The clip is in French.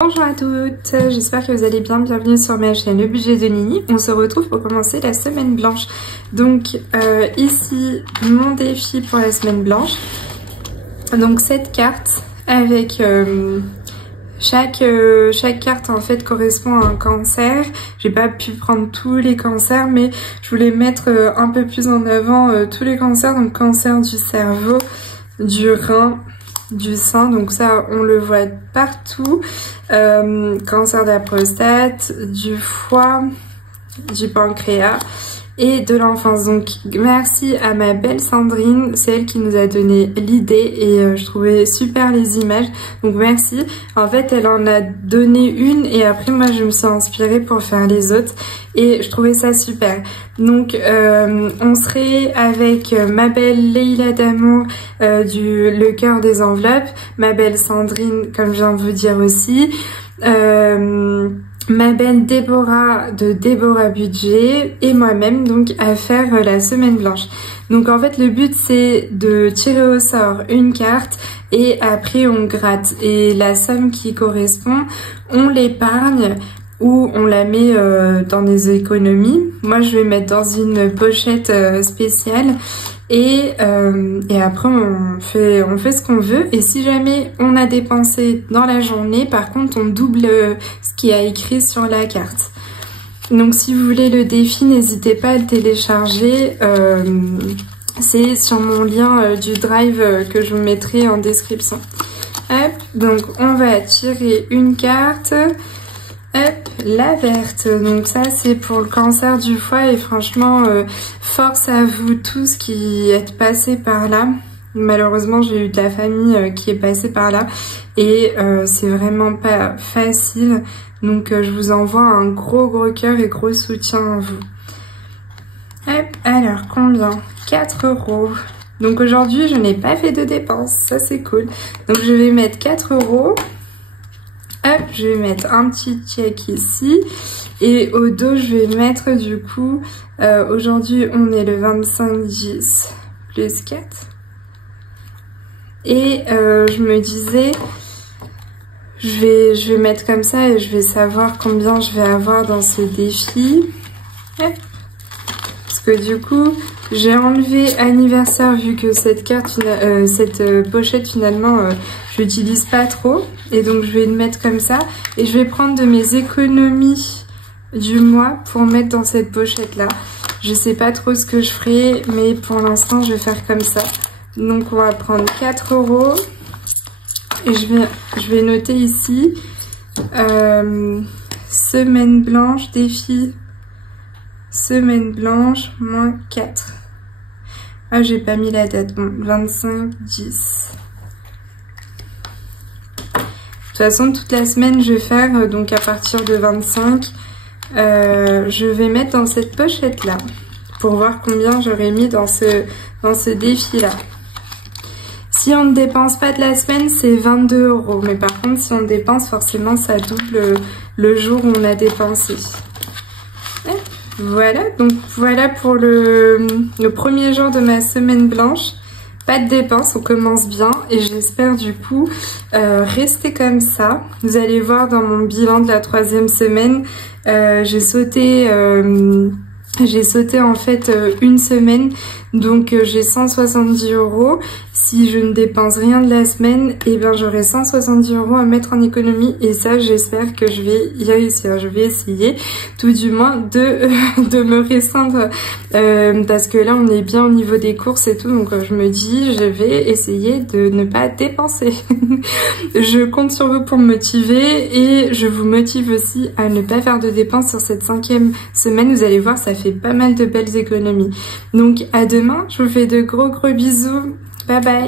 Bonjour à toutes, j'espère que vous allez bien, bienvenue sur ma chaîne Le Budget de Nini. On se retrouve pour commencer la semaine blanche. Donc ici mon défi pour la semaine blanche. Donc cette carte avec chaque carte en fait correspond à un cancer. J'ai pas pu prendre tous les cancers mais je voulais mettre un peu plus en avant tous les cancers. Donc cancer du cerveau, du rein, du sein, donc ça on le voit partout, cancer de la prostate, du foie, du pancréas et de l'enfance. Donc merci à ma belle Sandrine, c'est elle qui nous a donné l'idée et je trouvais super les images, donc merci. En fait elle en a donné une et après moi je me suis inspirée pour faire les autres et je trouvais ça super. Donc on serait avec ma belle Leila d'amour du Le Cœur des Enveloppes, ma belle Sandrine comme je viens de vous dire aussi, ma belle Déborah de Déborah Budget et moi-même donc à faire la semaine blanche. Donc en fait le but c'est de tirer au sort une carte et après on gratte et la somme qui correspond on l'épargne ou on la met dans des économies. Moi je vais mettre dans une pochette spéciale et après on fait ce qu'on veut et si jamais on a dépensé dans la journée, par contre on double ce qui a écrit sur la carte. Donc si vous voulez le défi, n'hésitez pas à le télécharger, c'est sur mon lien du drive que je vous mettrai en description. Hop, donc on va tirer une carte. Hop, la verte, donc ça c'est pour le cancer du foie et franchement force à vous tous qui êtes passés par là. Malheureusement j'ai eu de la famille qui est passée par là et c'est vraiment pas facile, donc je vous envoie un gros cœur et gros soutien à vous. Hop, alors combien? 4 €. Donc aujourd'hui je n'ai pas fait de dépenses, ça c'est cool. Donc je vais mettre 4 €. Hop, je vais mettre un petit check ici et au dos je vais mettre du coup, aujourd'hui on est le 25/10 plus 4 et je me disais je vais mettre comme ça et je vais savoir combien je vais avoir dans ce défi. Hop. Parce que du coup j'ai enlevé anniversaire vu que cette carte, cette pochette finalement je l'utilise pas trop et donc je vais le mettre comme ça et je vais prendre de mes économies du mois pour mettre dans cette pochette là. Je sais pas trop ce que je ferai mais pour l'instant je vais faire comme ça. Donc on va prendre 4 € et je vais noter ici semaine blanche défi. Semaine blanche, moins 4. Ah, j'ai pas mis la date. Bon, 25/10. De toute façon, toute la semaine, je vais faire, donc à partir de 25, je vais mettre dans cette pochette-là, pour voir combien j'aurais mis dans ce défi-là. Si on ne dépense pas de la semaine, c'est 22 €. Mais par contre, si on dépense, forcément, ça double le jour où on a dépensé. Voilà, donc voilà pour le premier jour de ma semaine blanche. Pas de dépenses, on commence bien et j'espère du coup rester comme ça. Vous allez voir dans mon bilan de la 3e semaine, j'ai sauté en fait une semaine, donc j'ai 170 €. Si je ne dépense rien de la semaine, et ben j'aurai 170 € à mettre en économie et ça j'espère que je vais y réussir. Je vais essayer tout du moins de me restreindre parce que là on est bien au niveau des courses et tout, donc je me dis je vais essayer de ne pas dépenser. Je compte sur vous pour me motiver et je vous motive aussi à ne pas faire de dépenses sur cette 5e semaine. Vous allez voir, ça fait pas mal de belles économies. Donc à demain, je vous fais de gros bisous. Bye bye.